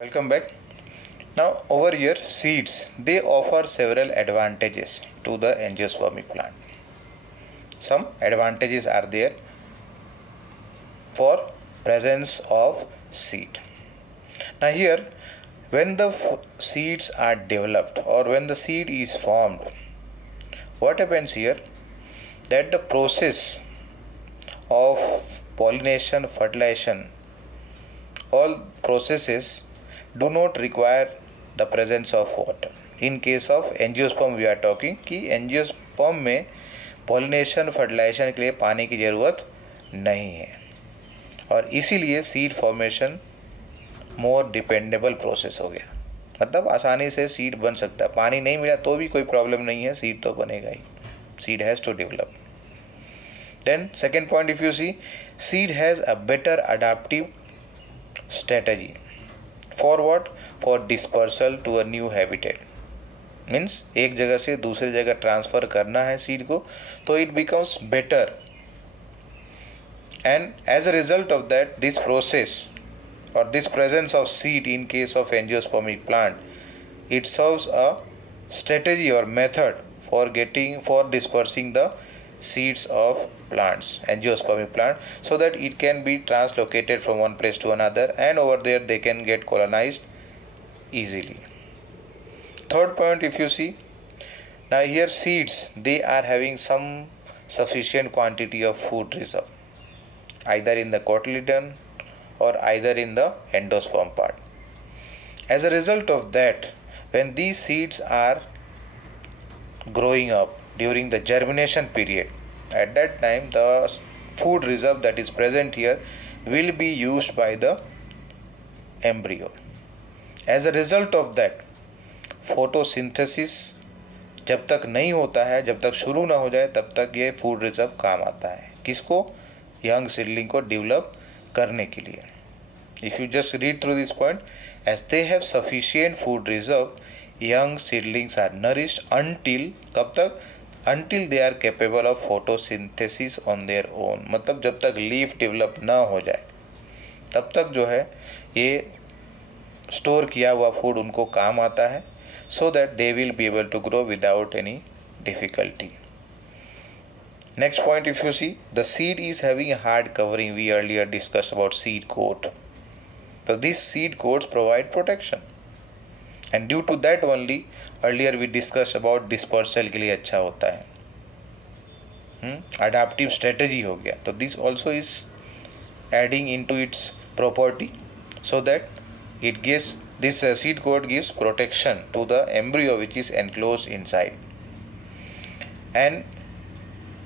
Welcome back. Now over here seeds they offer several advantages to the angiospermic plant. Some advantages are there for presence of seed. Now here when the seeds are developed or when the seed is formed, what happens here that the process of pollination, fertilization, all processes do not require the presence of water. In case of angiosperm we are talking कि angiosperm में pollination fertilization के लिए पानी की ज़रूरत नहीं है और इसीलिए seed formation more dependable process हो गया. मतलब आसानी से सीड बन सकता है. पानी नहीं मिला तो भी कोई प्रॉब्लम नहीं है, सीड तो बनेगा ही. Seed has to develop. Then second point, if you see, seed has a better adaptive strategy. For what? For dispersal to a new habitat. Means एक जगह से दूसरी जगह ट्रांसफ़र करना है सीड को तो it becomes better and as a result of that this process और this presence of seed in case of angiospermic plant it serves a strategy or method for dispersing the seeds of plants, angiospermic plant, so that it can be translocated from one place to another and over there they can get colonized easily. Third point, if you see, now here seeds they are having some sufficient quantity of food reserve either in the cotyledon or either in the endosperm part. As a result of that, when these seeds are growing up during the germination period, at that time the food reserve that is present here will be used by the embryo. As a result of that, photosynthesis जब तक नहीं होता है, जब तक शुरू ना हो जाए तब तक ये फूड रिजर्व काम आता है. किसको? यंग सीडलिंग को डेवलप करने के लिए. If you just read through this point, as they have sufficient food reserve, young seedlings are nourished until कब तक? Until they are capable of photosynthesis on their own. मतलब जब तक लीफ डेवलप ना हो जाए तब तक जो है ये स्टोर किया हुआ फूड उनको काम आता है so that they will be able to grow without any difficulty. Next point, if you see, the seed is having a hard covering. We earlier discussed about seed coat. So these seed coats provide protection and due to that only earlier we discussed about dispersal के लिए अच्छा होता है. Adaptive strategy हो गया. तो this also is adding into its property so that it gives this seed coat gives protection to the embryo which is enclosed inside. And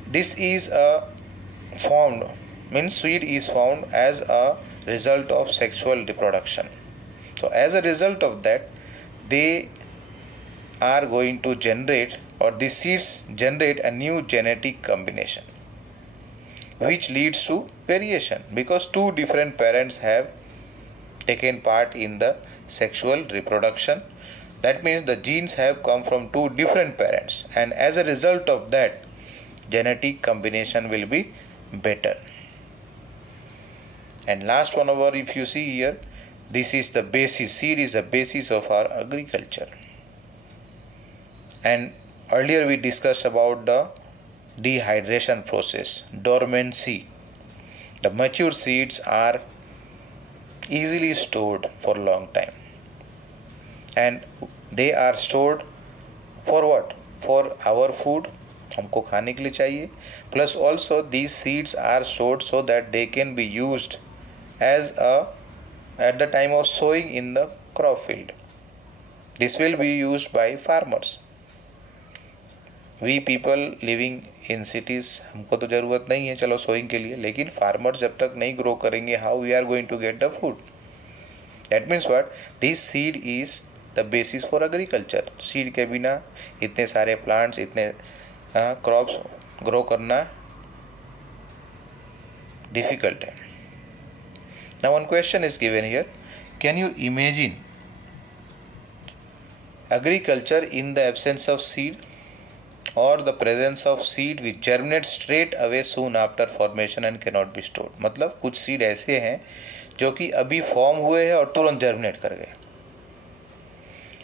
this is a formed means seed is formed as a result of sexual reproduction. So as a result of that they are going to generate or the seeds generate a new genetic combination which leads to variation because two different parents have taken part in the sexual reproduction. That means the genes have come from two different parents and as a result of that genetic combination will be better. And last one over, if you see here, this is the basis. Seed is the basis of our agriculture. And earlier we discussed about the dehydration process, dormancy. The mature seeds are easily stored for a long time. And they are stored for what? For our food. हमको खाने के लिए चाहिए. Plus also these seeds are stored so that they can be used as at the time of sowing in the crop field. This will be used by farmers. We people living in cities, हमको तो ज़रूरत नहीं है चलो sowing के लिए, लेकिन farmers जब तक नहीं ग्रो करेंगे how we are going to get the food. That means what? This seed is the basis for agriculture. Seed के बिना इतने सारे plants, इतने क्रॉप्स ग्रो करना डिफ़िकल्ट है. Now one question is given here. Can you imagine agriculture in the absence of seed or the presence of seed which germinate straight away soon after formation and cannot be stored? मतलब कुछ seed ऐसे हैं जो कि अभी form हुए हैं और तुरंत जर्मिनेट कर गए.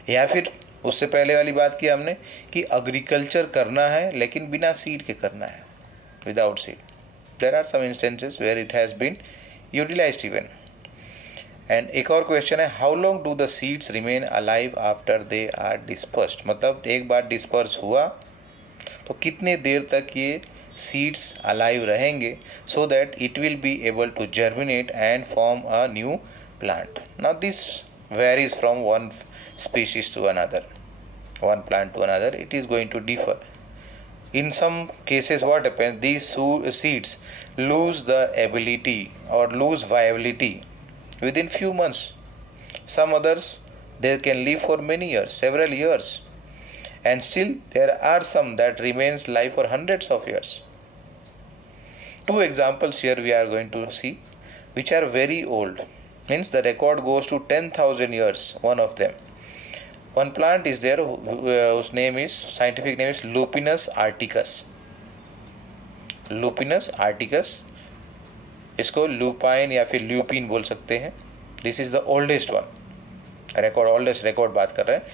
या फिर उससे पहले वाली बात की हमने कि एग्रीकल्चर करना है लेकिन बिना सीड के करना है, without seed. There are some instances where it has been utilized even. And एक और क्वेश्चन है, how long do the seeds remain alive after they are dispersed. मतलब एक बार डिस्पर्स हुआ तो कितने देर तक ये सीड्स अलाइव रहेंगे, so that it will be able to germinate and form a new plant. Now this varies from one species to another, one plant to another. It is going to differ. In some cases what happens, these seeds lose the ability or lose viability within few months. Some others, they can live for many years, several years, and still there are some that remains live for hundreds of years. Two examples here we are going to see which are very old, means the record goes to 10,000 years. One of them, one plant is there whose name is, scientific name is Lupinus articus. Lupinus articus, इसको लुपाइन या फिर lupin बोल सकते हैं. This is the oldest one record, oldest record बात कर रहे हैं.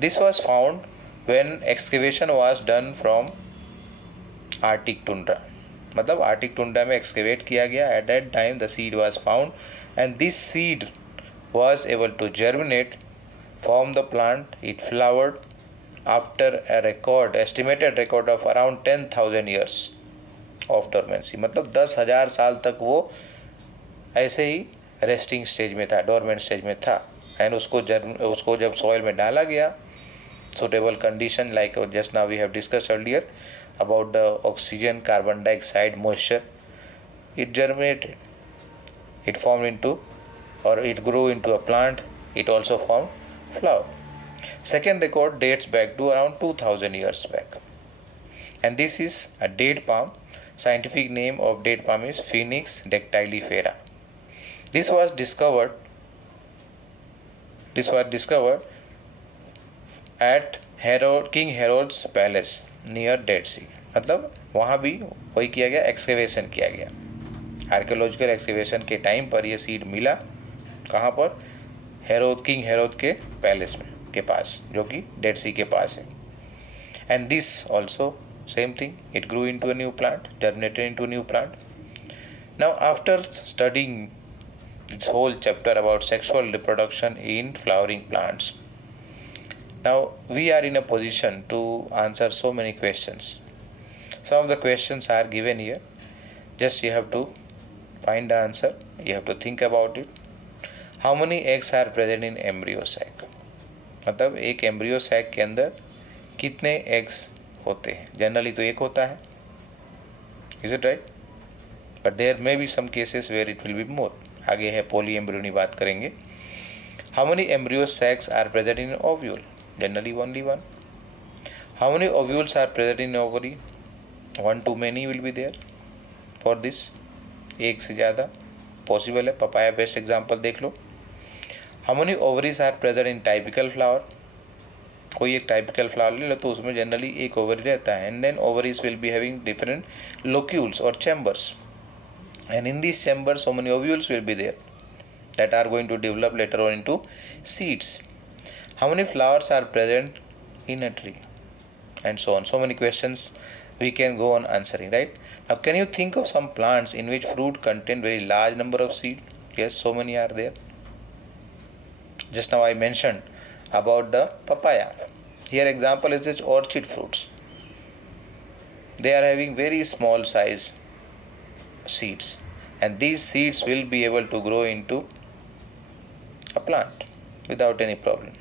This was found when excavation was done from Arctic tundra. मतलब आर्टिक टुंड्रा में एक्सकेवेट किया गया. At that time the seed was found and this seed was able to germinate, form the plant. It flowered after a record, estimated record of around 10,000 years of dormancy. मतलब 10,000 साल तक वो ऐसे ही resting stage में था, dormant stage में था. And उसको जब सॉइल में डाला गया, suitable condition like just now we have discussed earlier about the oxygen, carbon dioxide, moisture, it germinated. It formed into, or it grew into a plant. It also formed flower. Second record dates back to around 2,000 years back, and this is a date palm. Scientific name of date palm is Phoenix dactylifera. This was discovered at King Herod's palace near Dead Sea. मतलब वहाँ भी वही किया गया, excavation किया गया. Archaeological excavation के time पर ये सीड मिला. कहाँ पर? किंग हेरोद के पैलेस में के पास, जो कि डेड सी के पास है. And this also same thing, it grew into a new plant, germinated into new plant. Now after studying this whole chapter about sexual reproduction in flowering plants, now we are in a position to answer so many questions. Some of the questions are given here. Just you have to find the answer. You have to think about it. How many eggs are present in embryo sac? मतलब एक embryo sac के अंदर कितने eggs होते हैं? Generally तो एक होता है. Is it right? But there may be some cases where it will be more. आगे है पोली एम्ब्रियोनी बात करेंगे. How many embryo sacs are present in ovule? Generally only one. How many ovules are present in ovary? One to many will be there for this. एक से ज़्यादा possible है. Papaya best example देख लो. How many ovaries are present in typical flower? कोई एक typical flower ले लो तो उसमें जनरली एक ओवरी रहता है. And then ovaries will be having different locules और chambers, and in these chambers so many ovules will be there that are going to develop later on into seeds. How many flowers are present in a tree? And so on. So many questions we can go on answering, right? Now can you think of some plants in which fruit contain very large number of seeds? Yes, so many are there. Just now I mentioned about the papaya. Here example is this orchid fruits. They are having very small size seeds, and these seeds will be able to grow into a plant without any problem.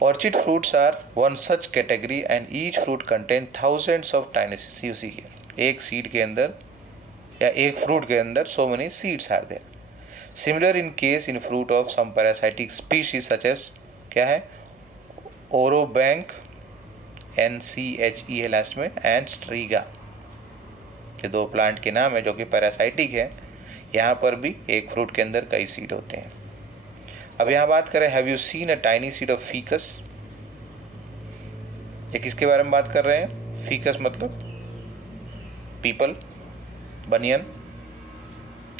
Orchid fruits are one such category, and each fruit contains thousands of tiny seeds. You see here, एक seed के अंदर या एक fruit के अंदर so many seeds are there. Similar in case in fruit of some parasitic species such as क्या है, Orobank, NCHE है लास्ट में, and Striga. ये दो प्लांट के नाम है जो कि पैरासाइटिक है. यहाँ पर भी एक फ्रूट के अंदर कई सीड होते हैं. अब यहाँ बात करें, have you seen a tiny seed of faeces? ये किसके बारे में बात कर रहे हैं? फीकस मतलब people, banyan.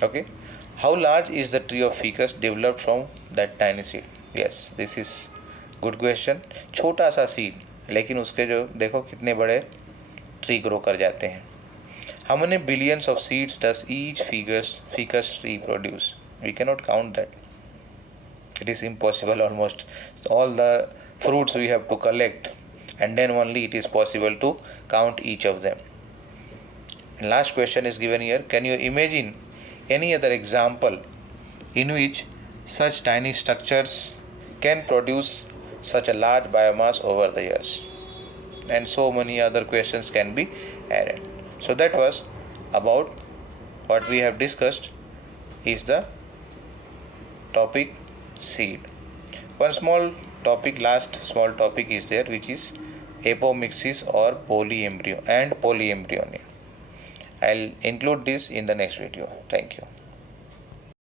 Okay. How large is the tree of faeces developed from that tiny seed? Yes, this is good question. छोटा सा सीड लेकिन उसके जो देखो कितने बड़े ट्री ग्रो कर जाते हैं. How many billions of seeds does each ficus tree produce? We cannot count that. It is impossible almost. All the fruits we have to collect and then only it is possible to count each of them. And last question is given here. Can you imagine any other example in which such tiny structures can produce such a large biomass over the years? And so many other questions can be added. So that was about what we have discussed is the topic seed. One small topic, last small topic is there, which is apomixis or polyembryo and polyembryony. I'll include this in the next video. Thank you.